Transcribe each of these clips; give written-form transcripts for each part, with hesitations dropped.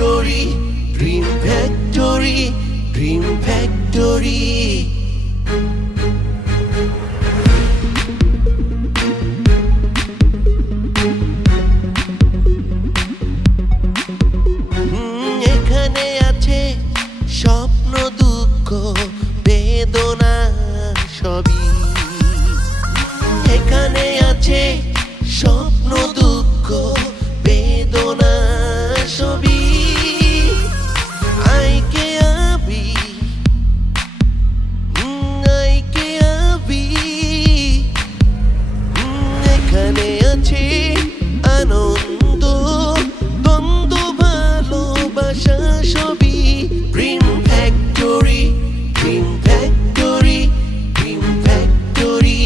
Factory, dream factory, dream factory. এখানে আছে স্বপ্ন, দুঃখ, বেদনা সবই। এখানে আছে স্বপ্ন, দুঃখ, বেদনা সবই। আইকে আবি, আইকে আবি। এখানে আছে আনন্দ, দ্বন্দ্ব, ভালোবাসা সবই। Dream factory, dream factory, dream factory.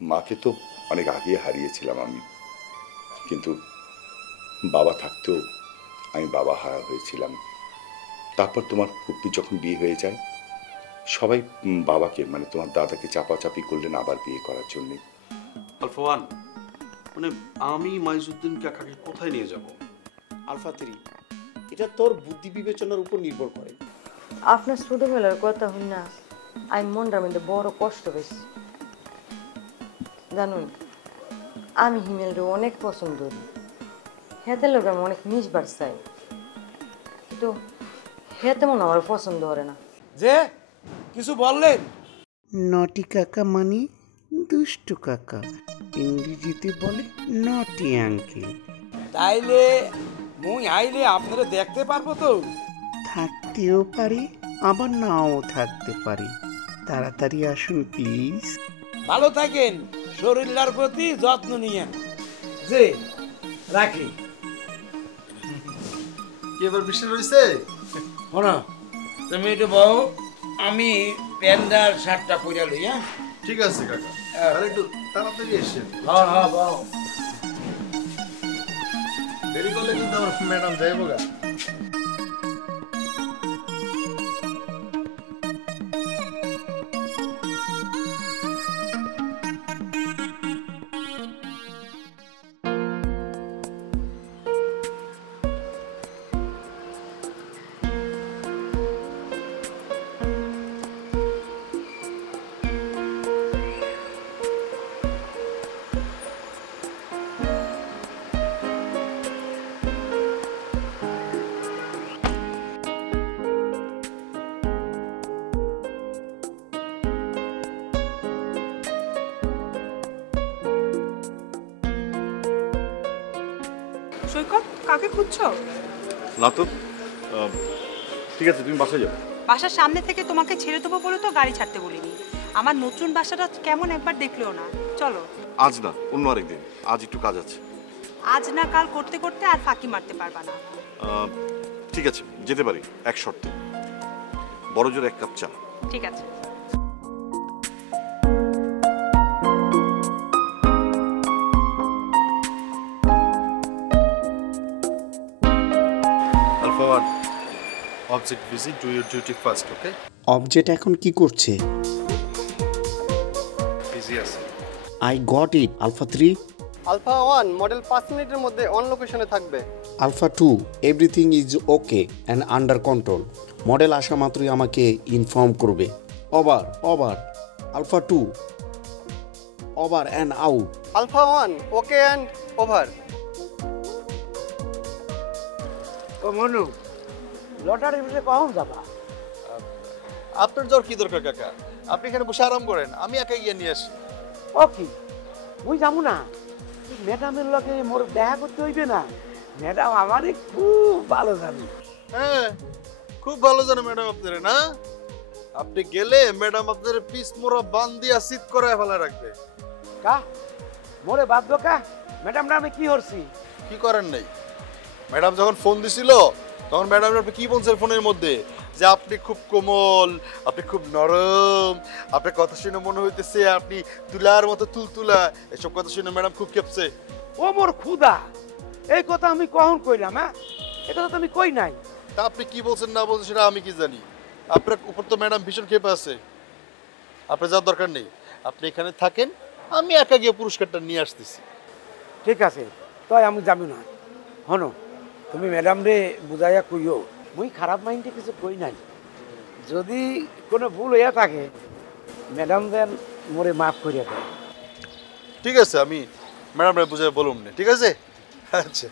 মাকে তো অনেক আগে হারিয়েছিলাম আমি, কিন্তু বাবা থাকতেও আমি বাবা হারা হয়েছিলাম। তারপর তোমার ফুপ্পি যখন বিয়ে হয়ে যায়, সবাই বাবাকে মানে তোমার দাদাকে চাপাচাপি করলেন আবার বিয়ে করার জন্য। আলফা ওয়ান, মানে আমি মাইজুদ্দিন কাকাকে কোথায় নিয়ে যাব? আলফা 3, এটা তোর বুদ্ধি বিবেচনার উপর নির্ভর করে। আপনার ছোটবেলার কথা হই না, আমি মনটার মধ্যে বড় কষ্ট পেয়েছি। জানুন, আমি হিমেলরে অনেক পছন্দ করি, হেতে লোক আমি অনেক মিশবার চাই, কিন্তু হে তেমন আমার পছন্দ করে না। যে কিছু বললেন? নটি কাকা মানে দুষ্টু কাকা, ইংরেজিতে বলে নটি আঙ্কেল। তাইলে মুই আইলে আপনারা দেখতে পারবো তো? থাকতেও পারি, আবার নাও থাকতে পারি। তাড়াতাড়ি আসুন প্লিজ। ভালো থাকেন, শরীরটার প্রতি যত্ন নিয়েন। যে রাখি। কি এবার বৃষ্টি রয়েছে? শোনো, তুমি একটু বউ, আমি প্যান্ডার শার্টটা পরে লই। হ্যাঁ ঠিক আছে কাকা, আর একটু তাড়াতাড়ি এসেছেন। হ্যাঁ হ্যাঁ বউ। দেরি করলে কিন্তু আমার ম্যাডাম যাইব গা। সৈকত, কাকে খুঁজছো? না তো, ঠিক আছে তুমি বাসায় যাও। বাসার সামনে থেকে তোমাকে ছেড়ে দেবো বলে তো গাড়ি ছাড়তে বলিনি। আমার নতুন বাসাটা কেমন একবার দেখলেও না। চলো। আজ না, অন্য আরেকদিন। আজ একটু কাজ আছে। আজ না কাল করতে করতে আর ফাঁকি মারতে পারবা না। ঠিক আছে, যেতে পারি, এক শর্তে। বড় জোর 1 কাপ চা। ঠিক আছে। Alpha one, object visit, do your duty first, okay? Object এখন কি করছে? বিজি আছে। I got it. Alpha 3, alpha 1 model 5 মিনিটের মধ্যে অন লোকেশনে থাকবে। Alpha 2, everything is okay and under control. Model আসা মাত্রই আমাকে ইনফর্ম করবে। Over over. Alpha 2, over and out. Alpha 1 okay and over. ও মনু, লটারির বিষয়ে কখন যাবা? আপনার জ্বর কি দরকার কাকা? আপনি এখানে বসে আরাম করেন, আমি একা গিয়ে নিয়ে আসি। ও কি, মুই যাবো না? ম্যাডামের লগে মোর দেখা করতে হইবে না? ম্যাডাম আমারে খুব ভালো জানে। হ্যাঁ, খুব ভালো জানে ম্যাডাম আপনারে, না? আপনি গেলে ম্যাডাম আপনার পিস মোড়া বান দিয়া সিট করে ফেলা রাখবে। কা মোরে বাদ কা? ম্যাডামরা আমি কি করছি? কি করেন নাই? ম্যাডাম যখন ফোন দিছিল তখন ম্যাডাম আপনি কি বলছেন ফোনের মধ্যে? যে আপনি খুব কোমল, আপনি খুব নরম, আপনার কথা শুনে মনে হইতেছে আপনি তুলার মতো তুলতুলা। এসব কথা শুনে ম্যাডাম খুব কেঁপছে। ও মোর খুদা, এই কথা আমি কখন কইলাম? হ্যাঁ, এই কথা তো আমি কই নাই। তা আপনি কি বলছেন না বলছেন সেটা আমি কি জানি? আপনার উপর তো ম্যাডাম ভীষণ ক্ষেপে আছে। আপনার যাওয়ার দরকার নেই, আপনি এখানে থাকেন, আমি একা গিয়ে পুরস্কারটা নিয়ে আসতেছি। ঠিক আছে তাই আমি যাবি না হনো তুমি ম্যাডাম রে বুঝাইয়া কইও মুই খারাপ মাইন্ডে কিছু কই নাই যদি কোনো ভুল হইয়া থাকে ম্যাডাম দেন মোরে মাফ করিয়া দেয় ঠিক আছে আমি ম্যাডামরা বুঝে বলুন না ঠিক আছে আচ্ছা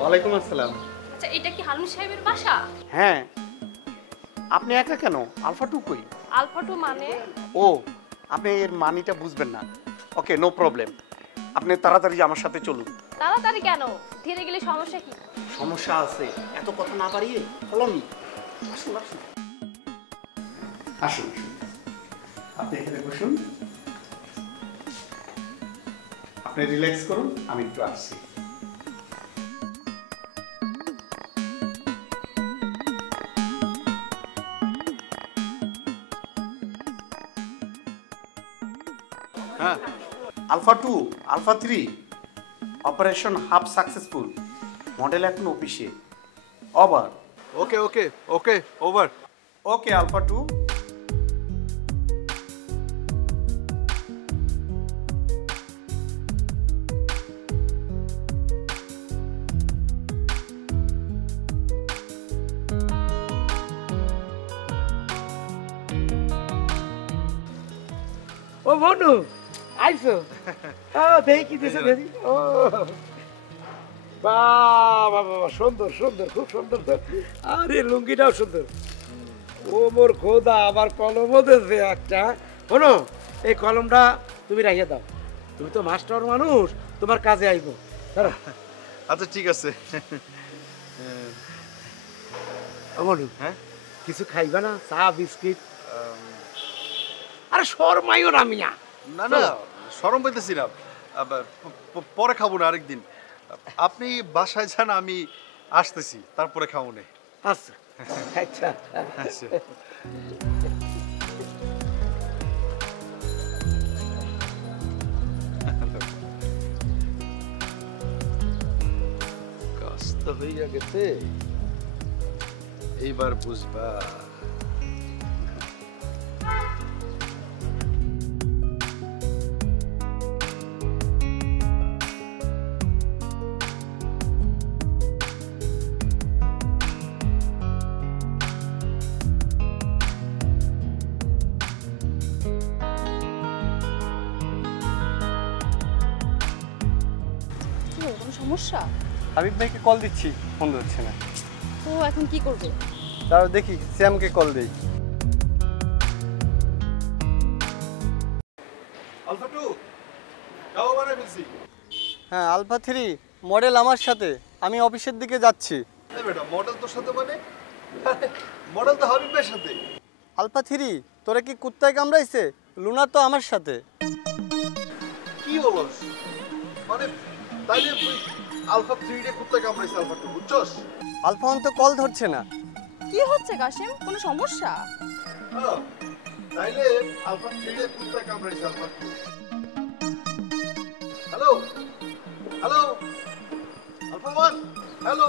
ওয়ালাইকুম আসসালাম। আচ্ছা এটা কি হারুন সাহেবের বাসা? হ্যাঁ আপনি একা কেন আলফা টু কই আলফা টু মানে? ও আপনি এর মানিটা বুঝবেন না ওকে নো প্রবলেম আপনি তাড়াতাড়ি আমার সাথে চলুন তাড়াতাড়ি কেন? ধীরে গেলে সমস্যা কি? সমস্যা আছে এত কথা না বাড়িয়ে ফলো মি আসুন আসুন আসুন আপনি এখানে বসুন আপনি রিল্যাক্স করুন আমি একটু আসছি হ্যাঁ alpha 2 alpha 3 operation half successful model এখন অফিসে over okay okay okay over okay alpha 2 ও বনু আইছো ও দেখি দিছো দেখি ও বাবা বাবা সুন্দর সুন্দর খুব সুন্দর তো আরে লুঙ্গিটাও সুন্দর ও মোর খোদা আবার কলমও দিয়েছে একটা শোনো এই কলমটা তুমি রাখিয়ে দাও তুমি তো মাস্টার মানুষ তোমার কাজে আইবো ধরো আচ্ছা ঠিক আছে ও বনু হ্যাঁ কিছু খাইবা না চা বিস্কিট আরে শর্মাইও না মিয়া না না শরম পাইতেছি না পরে খাবো না আরেকদিন আপনি বাসায় যান আমি আসতেছি তারপরে খাবো না আচ্ছা আচ্ছা আচ্ছা কষ্ট হইয়া গেছে এইবার বুঝবা কোনো সমস্যা? হাবিব ভাইকে কল দিচ্ছি ফোন ধরছে না তো এখন কি করবে? তাও দেখি স্যামকে কল দেই আলফা 2 যাও মানে বলছি হ্যাঁ আলফা 3 মডেল আমার সাথে আমি অফিসের দিকে যাচ্ছি এই বেটা মডেল তোর সাথে মানে মডেল তো হাবিব ভাইয়ের সাথে আলফা 3 তোরা কি কুত্তায় কামড়াইছে লুনা তো আমার সাথে কি বলস মানে তাইলে আলফা 3 রে কুত্তা কামড়াইছে আলফা 2 বুঝছস আলফা অন তো কল ধরছে না কি হচ্ছে কাশেম? কোনো সমস্যা? তাইলে আলফা 3 রে কুত্তা কামড়াইছে alpha 2 hello hello alpha 1 hello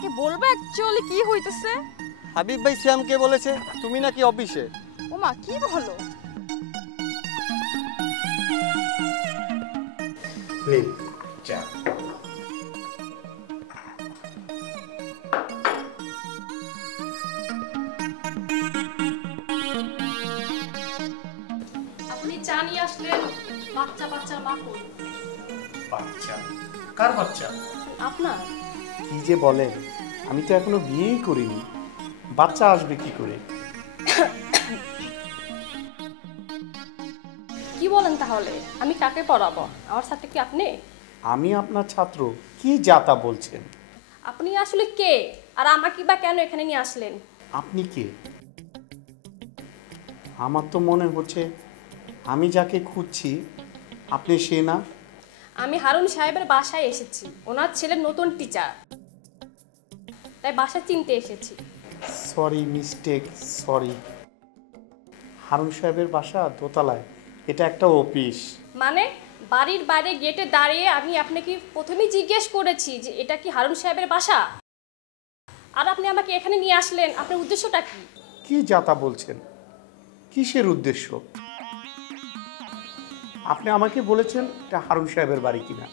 আমাকে বলবে অ্যাকচুয়ালি কি হইতেছে? হাবিব ভাই শ্যামকে বলেছে তুমি নাকি অফিসে। ওমা কি বলো? নিন চা। আপনি চা নিয়ে আসলেন, বাচ্চার মা কই? বাচ্চা? কার বাচ্চা? আপনার। কি যে বলেন, আমি তো এখনো বিয়েই করিনি, বাচ্চা আসবে কি করে? কি বলেন তাহলে? আমি কাকে পড়াবো? আমার সাথে কি আপনি? আমি আপনার ছাত্র, কি যাতা বলছেন? আপনি আসলে কে, আর আমাকে বা কেন এখানে নিয়ে আসলেন? আপনি কে? আমার তো মনে হচ্ছে আমি যাকে খুঁজছি আপনি সে না। আমি হারুন সাহেবের বাসায় এসেছি, ওনার ছেলের নতুন টিচার, তাই বাসা চিনতে এসেছি। Sorry, mistake, sorry. হারুন সাহেবের বাসা দোতলায়, এটা একটা অফিস। মানে বাড়ির বাইরে গেটে দাঁড়িয়ে আমি আপনাকে প্রথমেই জিজ্ঞেস করেছি যে এটা কি হারুন সাহেবের বাসা, আর আপনি আমাকে এখানে নিয়ে আসলেন, আপনার উদ্দেশ্যটা কি? কি যাতা বলছেন? কিসের উদ্দেশ্য? আপনি আমাকে বলেছেন এটা হারুন সাহেবের বাড়ি কিনা,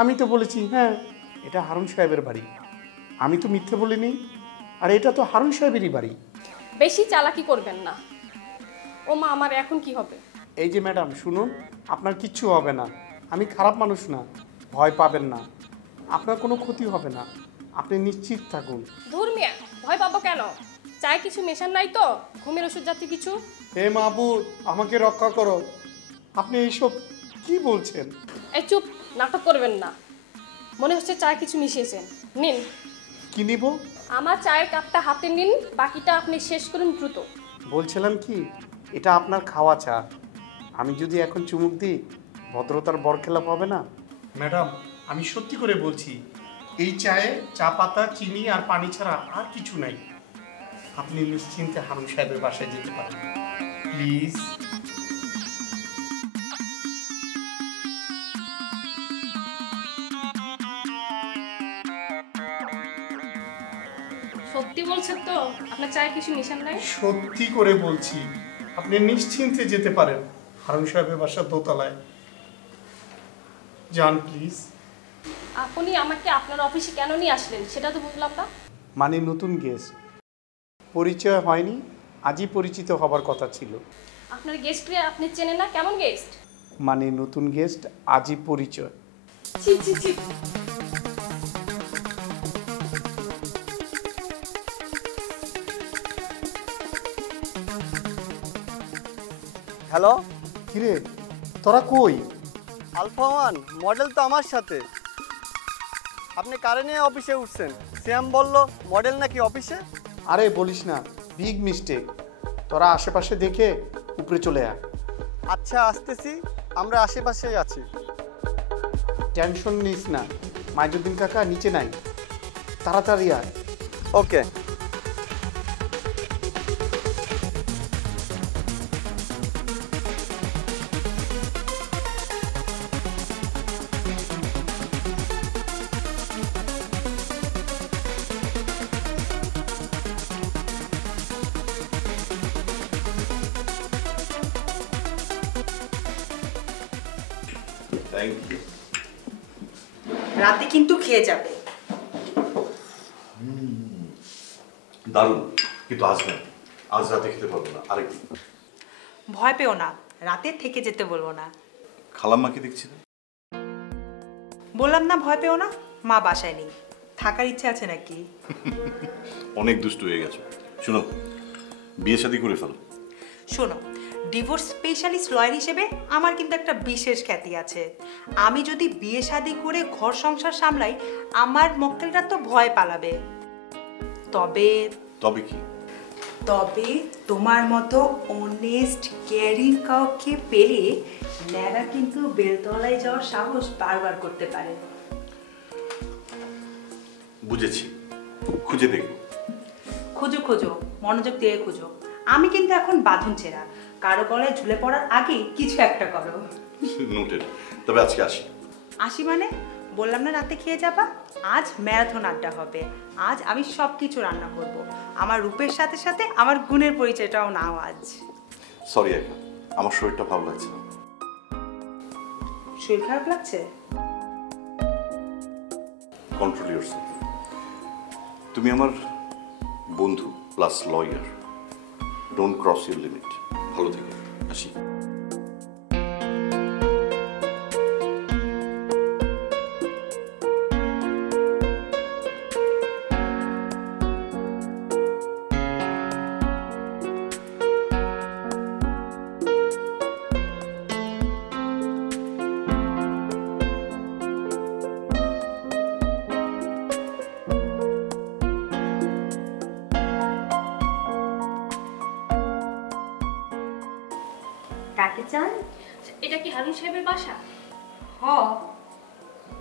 আমি তো বলেছি হ্যাঁ এটা হারুন সাহেবের বাড়ি। আমি তো মিথ্যে বলিনি, আর এটা তো হারুন সাহেবেরই বাড়ি। বেশি চালাকি করবেন না। ও মা, আমার এখন কি হবে? এই যে ম্যাডাম শুনুন, আপনার কিচ্ছু হবে না, আমি খারাপ মানুষ না, ভয় পাবেন না, আপনার কোনো ক্ষতি হবে না, আপনি নিশ্চিত থাকুন। ধুর মিয়া, ভয় পাবো কেন? চায় কিছু মেশান নাই তো? ঘুমের ওষুধ জাতীয় কিছু? হে মাহবুব, আমাকে রক্ষা করো। আপনি এইসব কি বলছেন? এই চুপ, নাটক করবেন না। মনে হচ্ছে চায় কিছু মিশিয়েছেন। নিন। কি নিব? আমার চায়ের কাপটা হাতে নিন, বাকিটা আপনি শেষ করুন দ্রুত। বলছিলাম কি, এটা আপনার খাওয়া চা, আমি যদি এখন চুমুক দিই ভদ্রতার বরখেলাপ হবে না? ম্যাডাম, আমি সত্যি করে বলছি, এই চায়ে চা পাতা, চিনি আর পানি ছাড়া আর কিছু নাই। আপনি নিশ্চিন্তে হারুন সাহেবের বাসায় যেতে পারেন, প্লিজ। সত্যি বলছেন তো? আপনার চায়ে কিছু মিশান নাই? সত্যি করে বলছি, আপনি নিশ্চিন্তে যেতে পারেন, হারুন সাহেবের বাসা দোতলায়। যান প্লিজ। আপনি আমাকে আপনার অফিসে কেন নিয়ে আসলেন সেটা তো বুঝলাম না। মানে নতুন গেস্ট, পরিচয় হয়নি, আজই পরিচিত হবার কথা ছিল। আপনার গেস্টকে আপনি চেনেন না? কেমন গেস্ট? মানে নতুন গেস্ট, আজই পরিচয়। ছি ছি ছি। হ্যালো, কিরে তোরা কই? আলফা ওয়ান মডেল তো আমার সাথে। আপনি কারে নিয়ে অফিসে উঠছেন? শ্যাম বলল মডেল নাকি অফিসে। আরে বলিস না, বিগ মিস্টেক। তোরা আশেপাশে দেখে উপরে চলে আয়। আচ্ছা আসতেছি, আমরা আশেপাশেই আছি। টেনশন নিস না, মাইজুদ্দিন কাকা নিচে নাই, তাড়াতাড়ি আয়। ওকে। Thank you. রাতে কিন্তু খেয়ে যাবে। দারুণ, কিন্তু আজ না, আজ রাতে খেতে পারবো না, আরেকদিন। ভয় পেও না, রাতে থেকে যেতে বলবো না। খালাম্মাকে দেখছি না। বললাম না ভয় পেও না, মা বাসায় নেই। থাকার ইচ্ছে আছে নাকি? অনেক দুষ্ট হয়ে গেছো। শোনো, বিয়ে শাদী করে ফেলো। শোনো, ডিভোর্স স্পেশালিস্ট লয়ার হিসেবে আমার কিন্তু একটা বিশেষ খ্যাতি আছে। আমি যদি বিয়ে শাদী করে ঘর সংসার সামলাই, আমার মক্কেলরা তো ভয় পালাবে। তবে তবে কি? তবে তোমার মতো অনেস্ট কেয়ারিং কাউকে পেলে ন্যাড়া কিন্তু বেলতলায় যাওয়ার সাহস বারবার করতে পারে। বুঝেছি, খুঁজে দেখো। খোঁজো খোঁজো, মনোযোগ দিয়ে খোঁজো। আমি কিন্তু এখন বাঁধন ছেঁড়া, কারো গলায় ঝুলে পড়ার আগে কিছু একটা করো। নোটেড। তবে আজকে আসি। আসি মানে? বললাম না রাতে খেয়ে যাবা। আজ ম্যারাথন আড্ডা হবে। আজ আমি সব কিছু রান্না করব। আমার রূপের সাথে সাথে আমার গুণের পরিচয়টাও নাও আজ। সরি একা, আমার শরীরটা ভালো লাগছে না। শরীর খারাপ লাগছে? Control yourself. তুমি আমার বন্ধু plus lawyer, don't cross your limit. ভালো থেকো, আসি। কাকে চান? এটা কি হারুন সাহেবের বাসা? হ,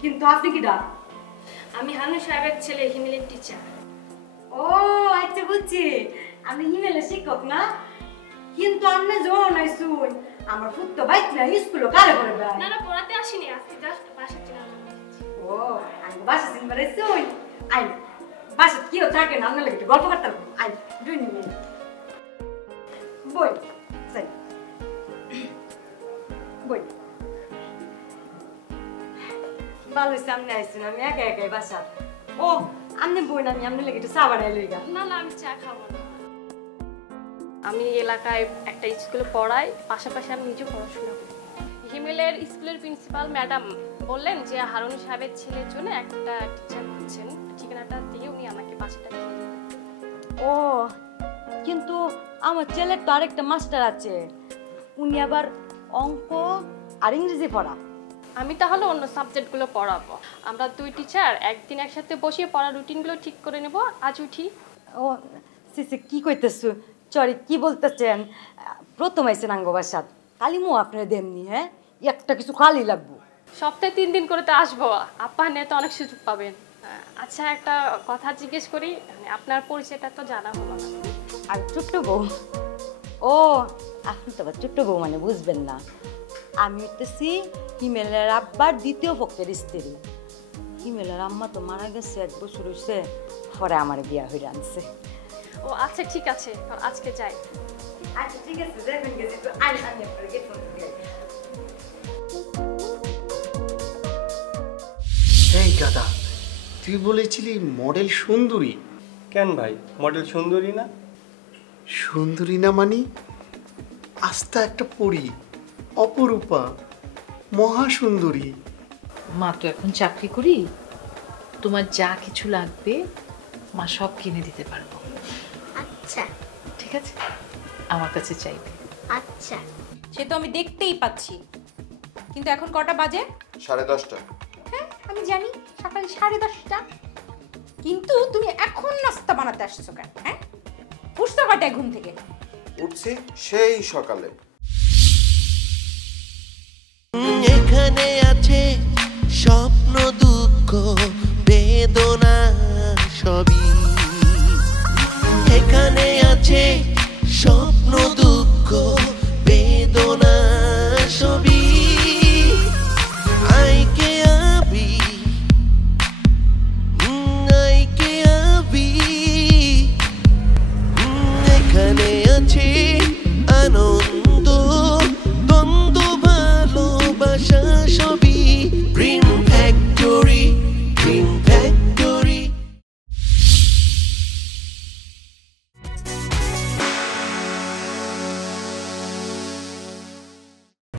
কিন্তু আপনি কি ডাক? আমি হারুন সাহেবের ছেলে, হিমেলের টিচার। ও আচ্ছা বুঝছি, আমি হিমেলের শিক্ষক না। কিন্তু আপনি জোর নাই শুন, আমার ফুট বাইক না স্কুলে কারে করে দেয়। না না, পড়াতে আসিনি, আজকে জাস্ট বাসা চিনা। ও আমি বাসা চিনবারে শুন। আই বাসা কি থাকে না, আপনার একটু গল্প করতে হবে। আই 2 মিনিট বই সাই বই ভালো সামনে আইসুন, আমি একা একাই বাসা। ও আপনি বই না, আমি আপনার লেগে একটু চা বানাই লইগা। না না, আমি চা খাবো না। আমি এলাকায় একটা স্কুলে পড়াই, পাশাপাশি আমি নিজেও পড়াশোনা করি। হিমেলের স্কুলের প্রিন্সিপাল ম্যাডাম বললেন যে হারুন সাহেবের ছেলের জন্য একটা টিচার খুঁজছেন, ঠিকানাটা দিয়ে উনি আমাকে বাসাটা দিয়ে দিলেন। ও কিন্তু আমার ছেলের তো আরেকটা মাস্টার আছে, উনি আবার অঙ্ক আর ইংরেজি পড়া। আমি তাহলে অন্য সাবজেক্টগুলো পড়াবো। আমরা 2 টিচার একদিন একসাথে বসিয়ে পড়ার রুটিনগুলো ঠিক করে নেব। আজ উঠি। ও সিসি কি কইতেছো? সরি, কি বলতেছেন? প্রথম আইসেন আঙ্গ বাসাত, খালি মো আপনার দেমনি। হ্যাঁ, একটা কিছু খালি লাগবো। সপ্তাহে 3 দিন করে তো আসবো, আপা নিয়ে তো অনেক সুযোগ পাবেন। আচ্ছা, একটা কথা জিজ্ঞেস করি, আপনার পরিচয়টা তো জানা হলো না। আর ছোট্ট বউ? ও আপনি তো আবার ছোট্ট বউ মানে বুঝবেন না। আমি হইতেছি হিমেলের আব্বার দ্বিতীয় পক্ষের স্ত্রী। হিমেলের আম্মা তো মারা গেছে 1 বছর হয়েছে, পরে আমার বিয়া হয়ে আনছে। ও আচ্ছা, ঠিক আছে, আজকে যাই। আচ্ছা ঠিক আছে, যাবেন গেছি তো আমি আপনার গেট ফোন দিই। এই দাদা, তুই বলেছিলি মডেল সুন্দরী। কেন ভাই, মডেল সুন্দরী না? সুন্দরী না মানে আস্থা একটা পরী, অপরূপা, মহাসুন্দরী। মা তো এখন চাকরি করি, তোমার যা কিছু লাগবে মা সব কিনে দিতে পারবো। আচ্ছা ঠিক আছে, আমার কাছে চাইবে। আচ্ছা। সে তো আমি দেখতেই পাচ্ছি, কিন্তু এখন কটা বাজে? 10:30। হ্যাঁ আমি জানি, সকাল 10:30। কিন্তু তুমি এখন নাস্তা বানাতে আসছো কেন? হ্যাঁ, উঠছো কটায় ঘুম থেকে? উঠছি সেই সকালে। এখানে আছে